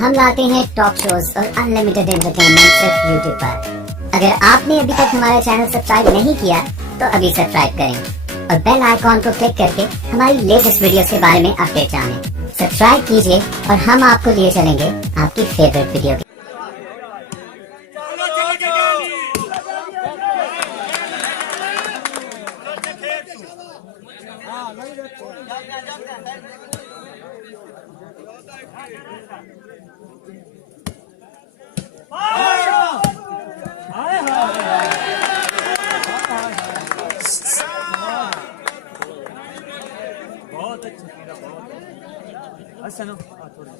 हम लाते हैं top shows और अनलिमिटेड एंटरटेनमेंट सिर्फ यूट्यूब पर। अगर आपने अभी तक हमारा चैनल सब्सक्राइब नहीं किया तो अभी सब्सक्राइब करें और बेल आइकॉन को क्लिक करके हमारी लेटेस्ट वीडियोस के बारे में अपडेट जानें। सब्सक्राइब कीजिए और हम आपको लिए चलेंगे आपकी फेवरेट वीडियो की। बहुत अच्छा ना थोड़ी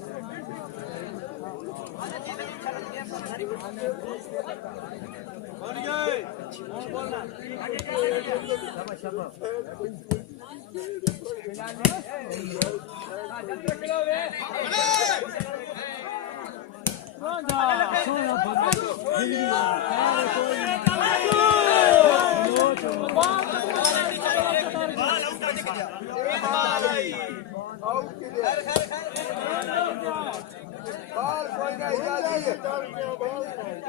बाल कोई नहीं जाती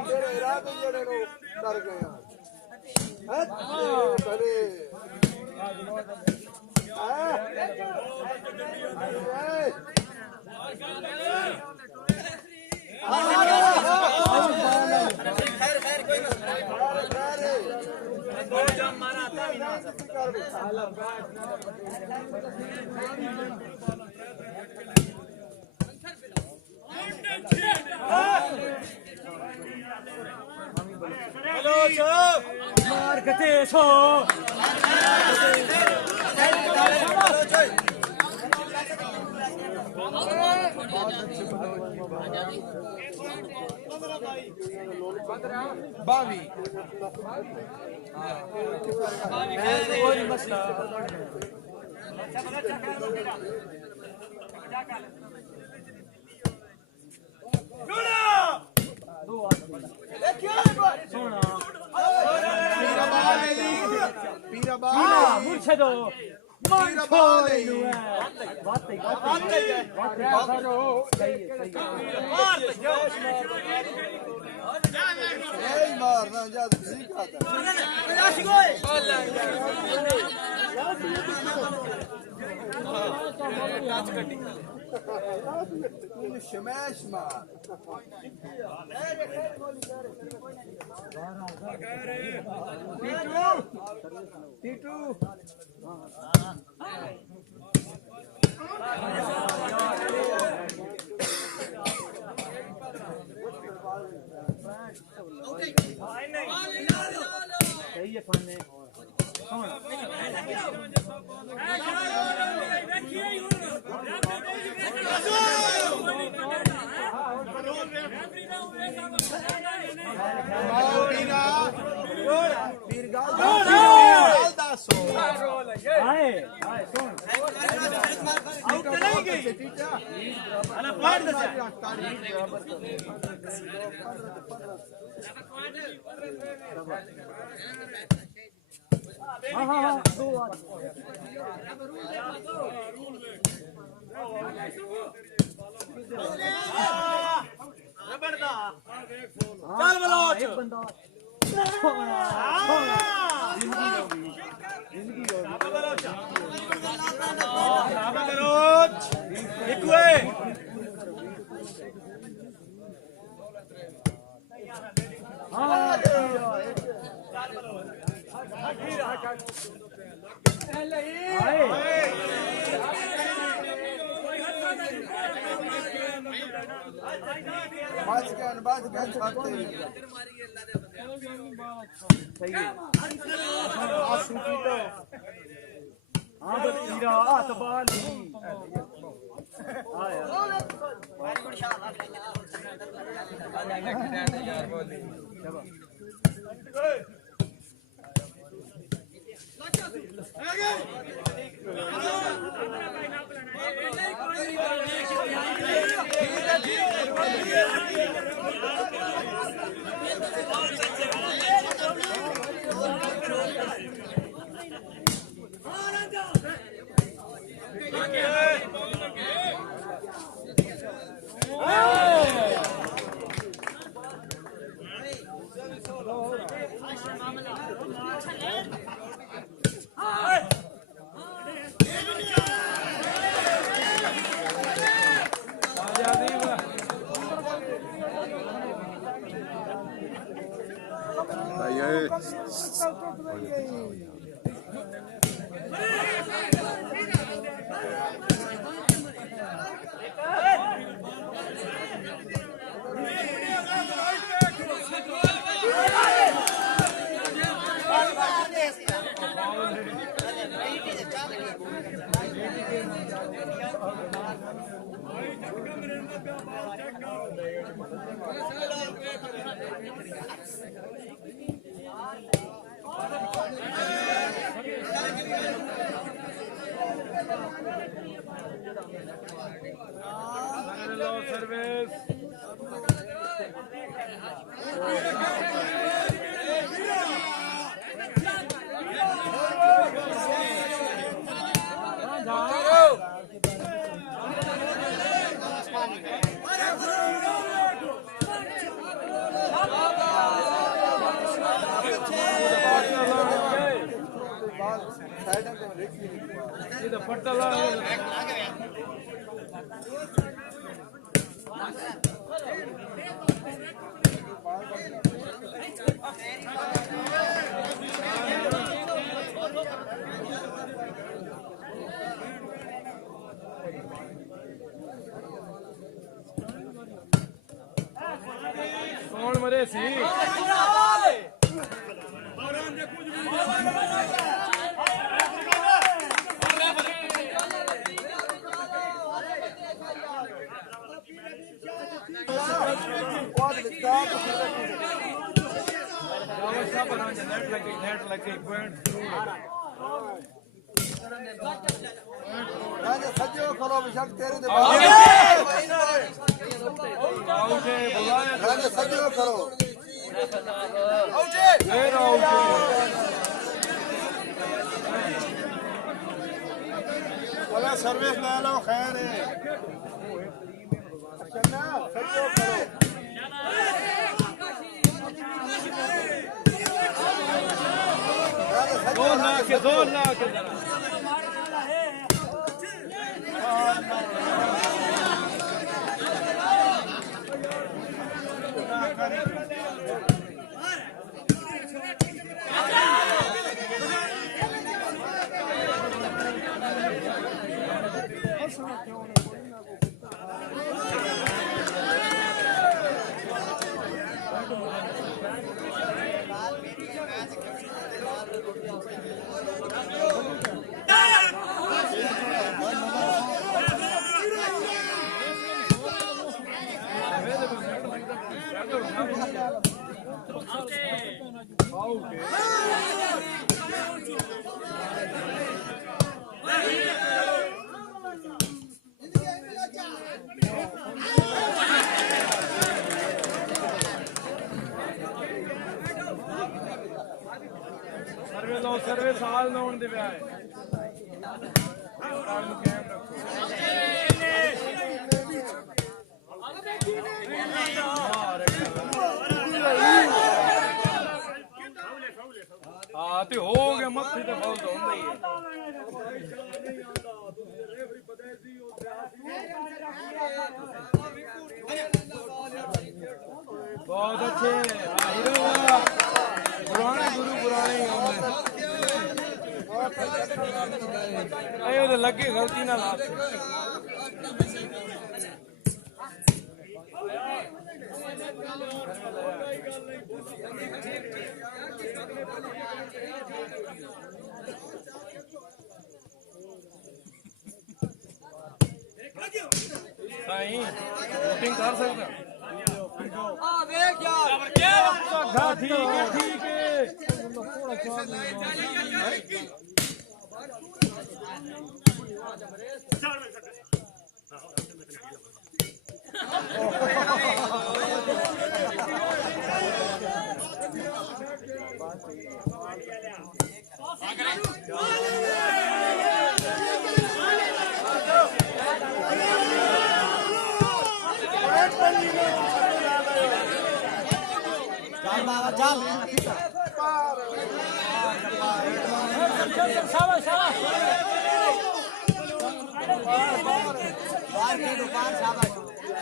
तेरे इरादे जड़े नो कर गए हैं पहले खैर कोई दो जम मारा था हेलो चुप मार कते छो बावी कोई मसला मारना ज्यादा शमैश मार टीटू सही है फन चल बलोच बंदा कौन मरे सी नेट लगी पॉइंट राजा सज्जो करो बेशक तेरे दे राजा सज्जो करो फिर आउट वाला सर्विस ले लो खैर है चलना सज्जो करो जोर ला के सर्वे साल न होने दे हाँ तो हो गया मक्खी तो फाउल तो होता ही है बहुत अच्छे पुराने गुरु पुराने ही लगे गलती ना लाभ वोटिंग कर सकता ठीक है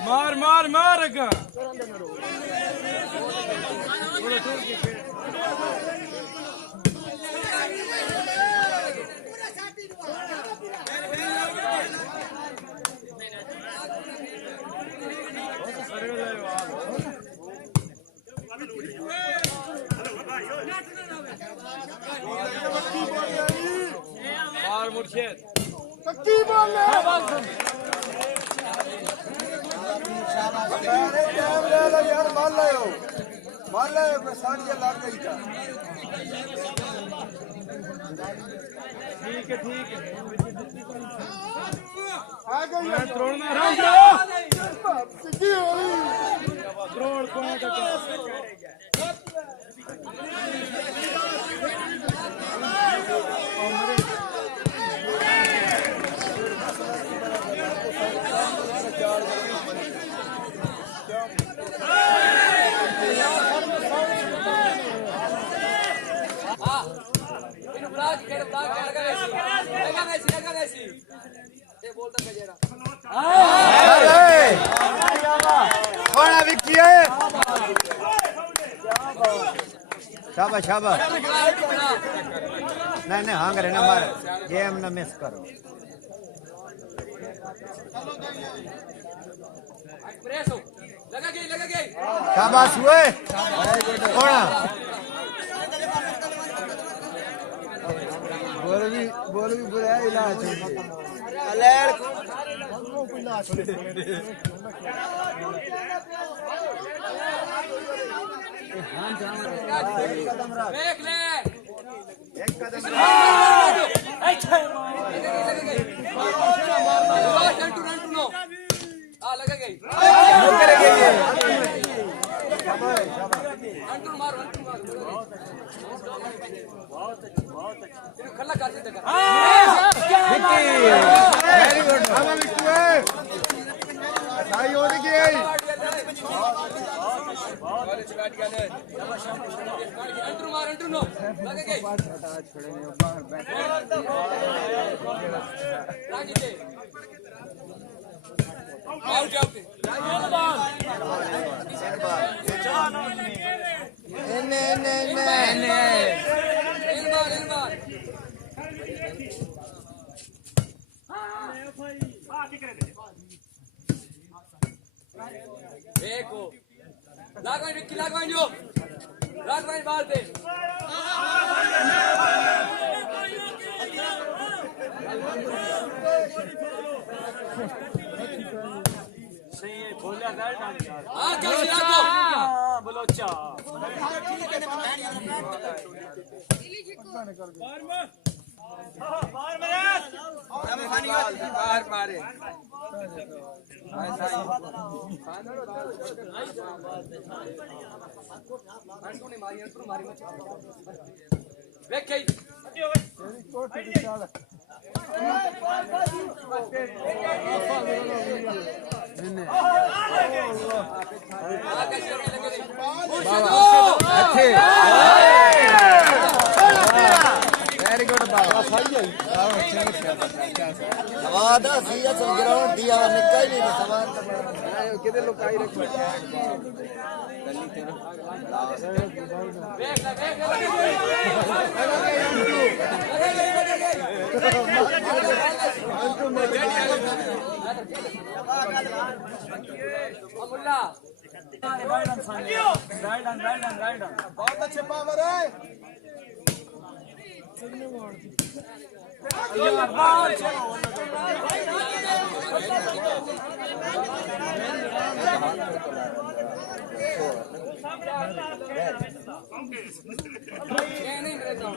मार मार मार अगा मार मुर्शिद पक्की बोल ले अरे टाइम ले लो यार मान ले मैं साड़ी के लाग गई था ठीक है आ गई मैं त्रोड़ना राम सिद्धि होई त्रोड़ कौन शाबाश शाबाश नहीं हाँ करे ना मार गेम ना मिस करो शाबाश हुए कौन बोल भी बुरा इलाज देख ले एक कदम लगा गई खल्ला काटे तक वेरी गुड बाबा बिट्टू है साई हो गई अंटू नो लगा गई आउट आउट देखो लागवाइन विक्की लागवाइन जो लागवाइन बाहर दे सही है बोलिया गाल डाल हां क्या सिरा को बलोचा बाहर मारे अंटू ने मारी देख के वेरी गुड बाबा सवाद सीधा चल ग्राउंड दिया निकल नहीं सवाद कितने लोग आई रख अमुल्ला राइट बहुत अच्छे पावर है नहीं रहता हूं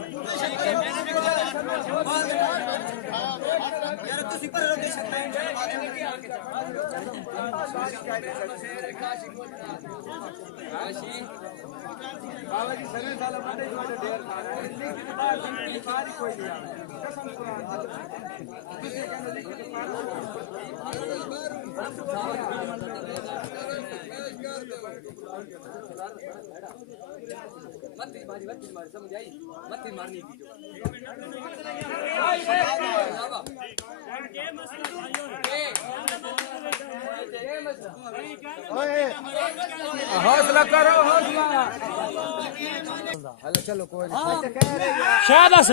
यार तो सिपर रोटेशन में बाबा जी सने साल मंडे जो ढेर कोई दिया मत मारी समझ आई मत मारनी की जो हौसला करो हौसला चलो कोई शाबाश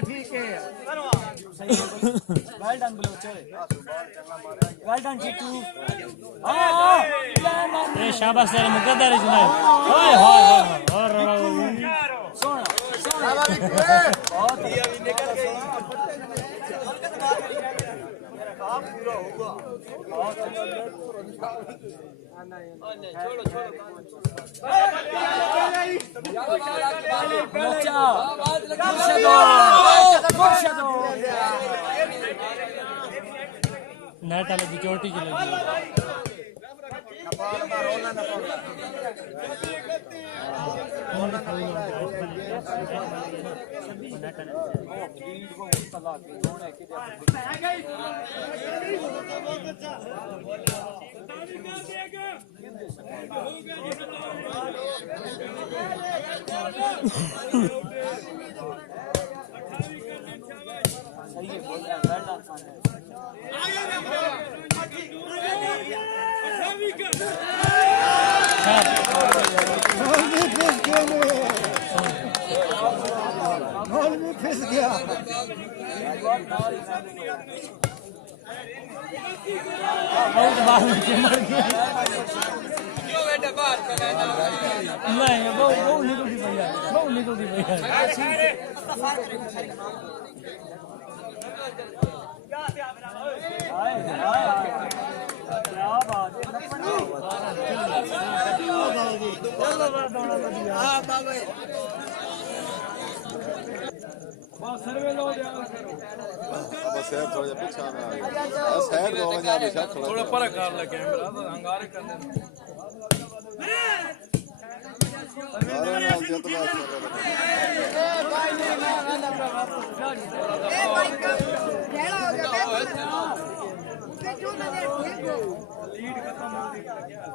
ठीक है वेल डन बलोचे वेल डन जीतू ए शाबाश तेरे मुकद्दर इजमाइल ओए होए और नेट वाले की चोटी चलेगी फिस गया नहीं वो निकलती भैया वो निकलती भैया सर्वे लो शहर थोड़ा पीछा में आ गया शहर रो वञा बेशक थोड़ा पर कर ले कैमरा तो हंगारे कर दे सारे नाल जितना लीड खत्म हो गई एक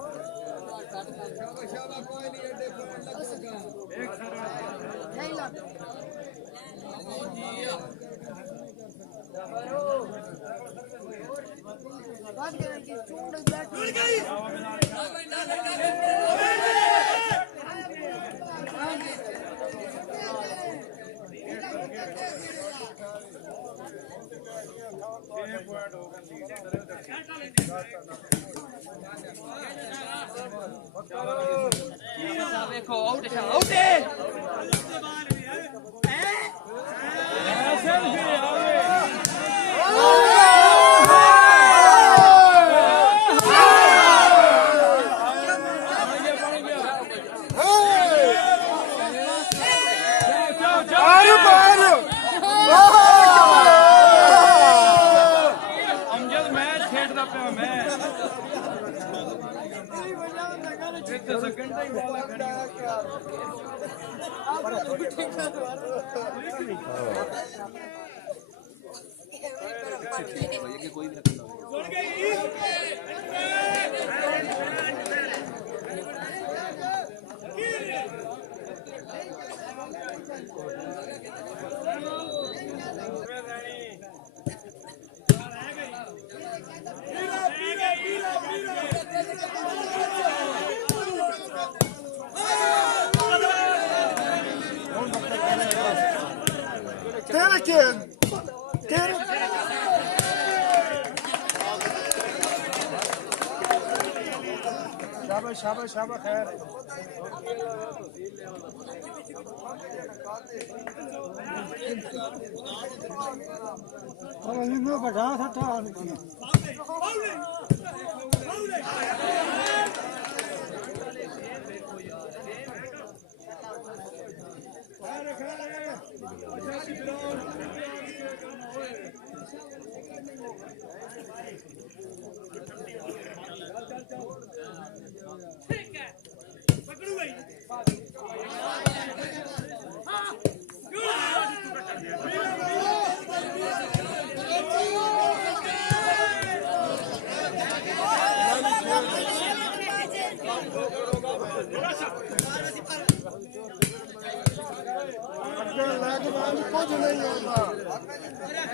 देखो आउट आउट अमजद मैच खेलता पे मैं तो सेकंड टाइम बॉल कोई भी शाबाश शाबाश शाबाश खैर में बढ़ा था कुछ नहीं होगा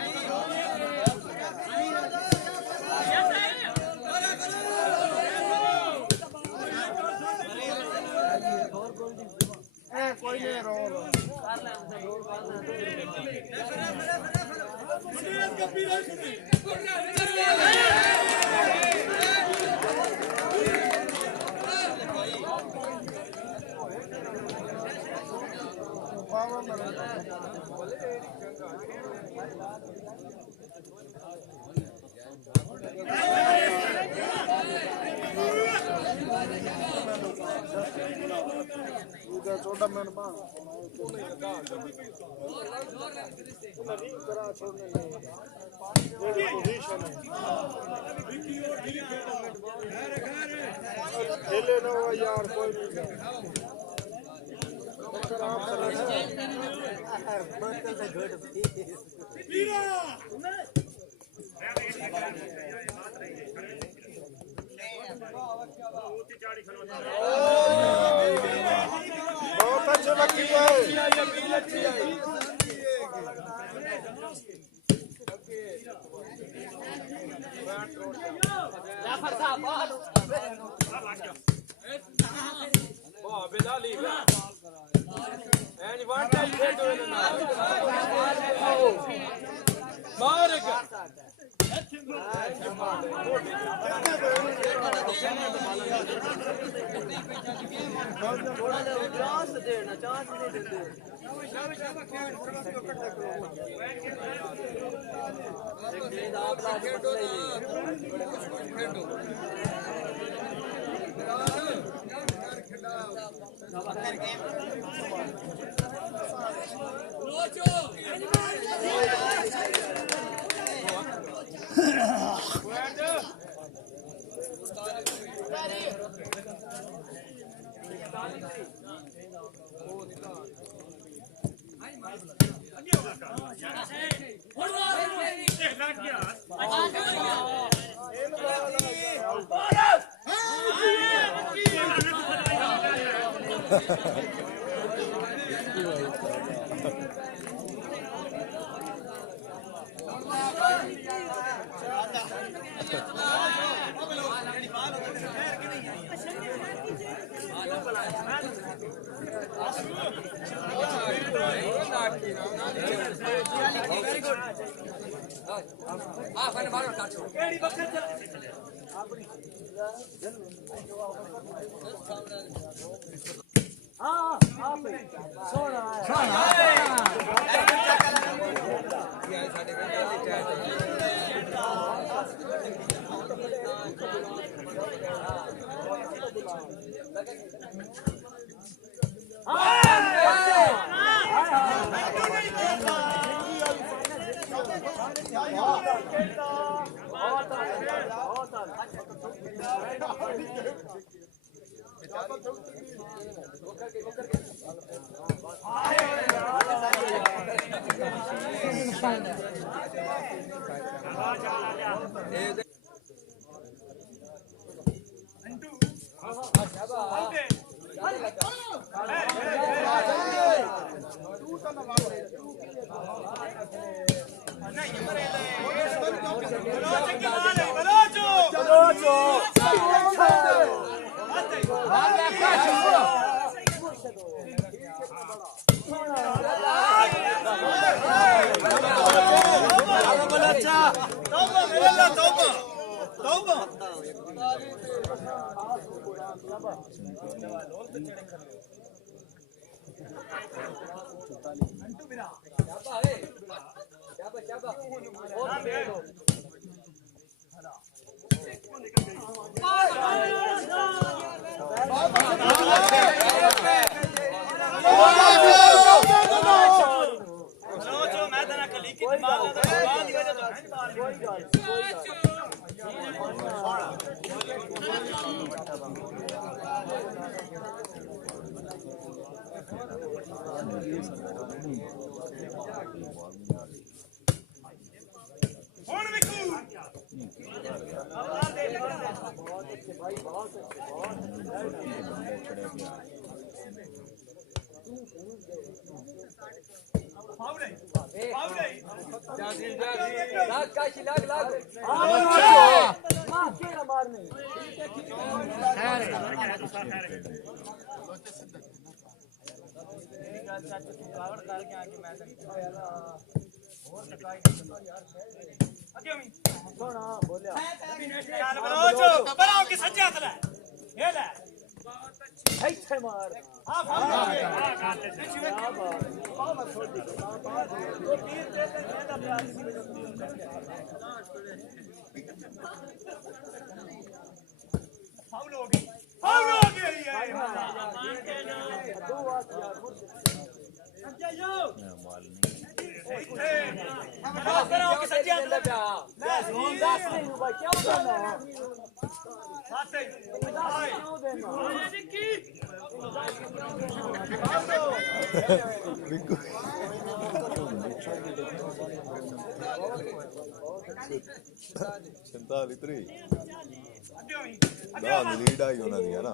छोटा मैन पान खेले ना हुआ यार कोई बहुत अच्छे बच्ची है ਚੱਲ ਬਲੋਚ ਬਰਾਓ ਕਿ ਸੱਜੇ ਹੱਥ ਲੈ ਇਹ ਲੈ ਇੱਥੇ ਮਾਰ ਆ ਫੜ ਆ ਕਰ ਲੈ ਆ ਮੈਂ ਛੋੜ ਦੀ ਉਹ ਤੀਰ ਤੇ ਇਹਦਾ ਪਿਆਰ ਸੀ ਫਾਉਲ ਹੋ ਗਈ ਯਾਰ ਦੋ ਵਾਰ ਯਾਰ ਅੱਗੇ ਜਾਓ ਮਾਲ ਨਹੀਂ ਬਰਾਓ ਕਿ ਸੱਜੇ ਹੱਥ ਲੈ ਮੈਂ ਸੁਣ ਦੱਸ ਨਹੀਂ ਬਾਈ ਕਿਉਂ ਕਰਨਾ ਸਾਥੇ ਕਿਉਂ ਦੇਣਾ ਨਿੱਕੀ चिंता लित्री ना लीड आई होना दिया ना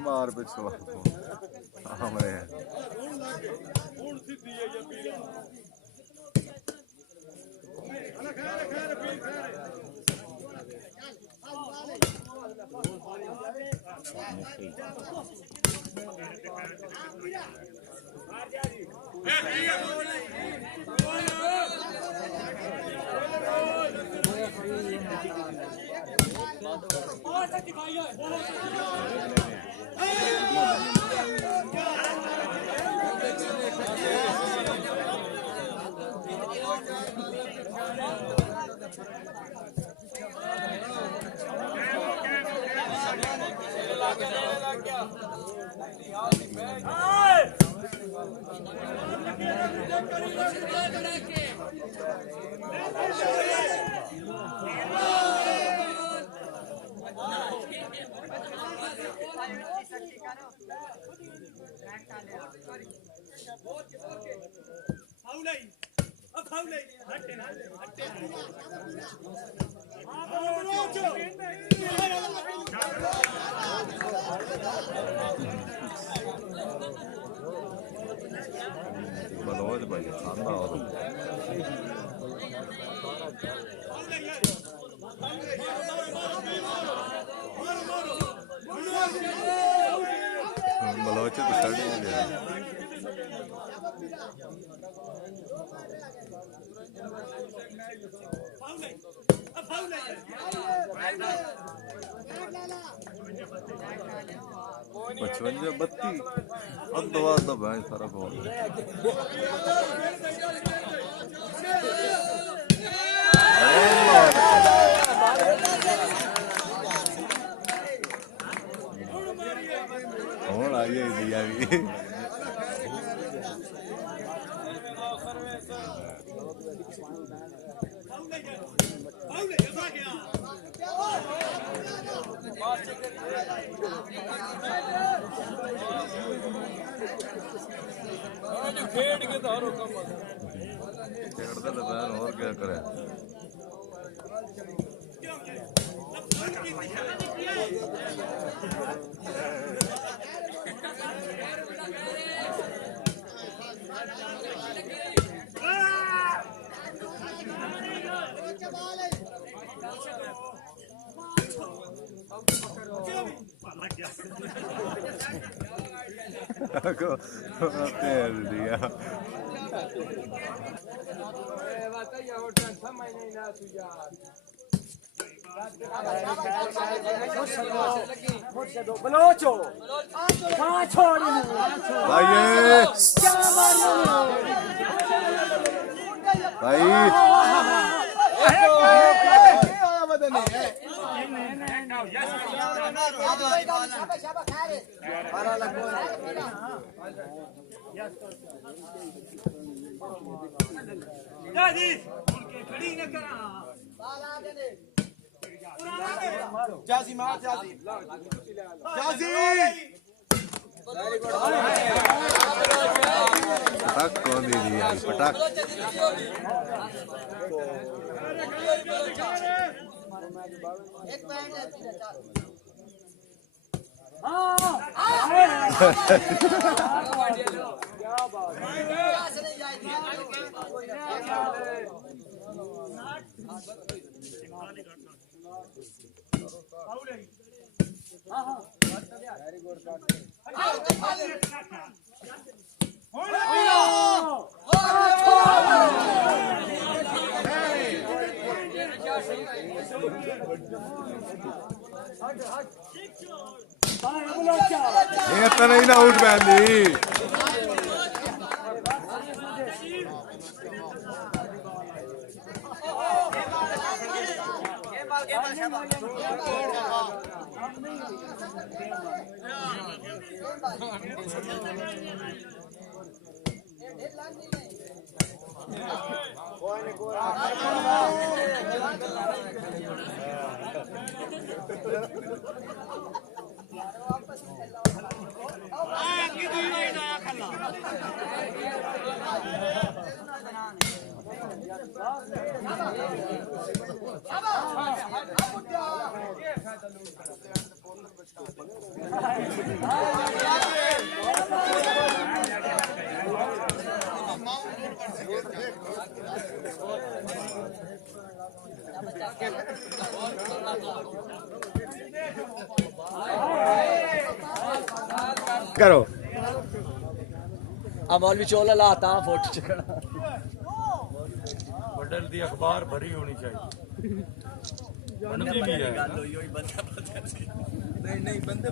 मार पिछो हमरे मनोज भाई खाना और बलोच तो साड़ी में गया पचवंजा 32 अद्वाद दा भैंस सारा फोन कौन आई है दिया भी खेड़ के धारो कम खेड़ते तो बहन और क्या करे को तेल दिया बलोचो कहाँ छोड़ी भाई खड़ी न करा जासी मार जासी जासी पटाख कौन दे दिया पटाख ये तो नहीं ना उठ बैंदी करो मौलवी चोला लाता फोटो चकना बदल दी अखबार भरी होनी चाहिए बनती भी है नहीं बंदे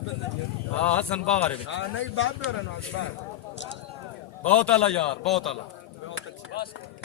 हाँ हसन बाहर है हाँ नहीं बात हो रहा ना बहुत आला यार बहुत आला बहुत अच्छी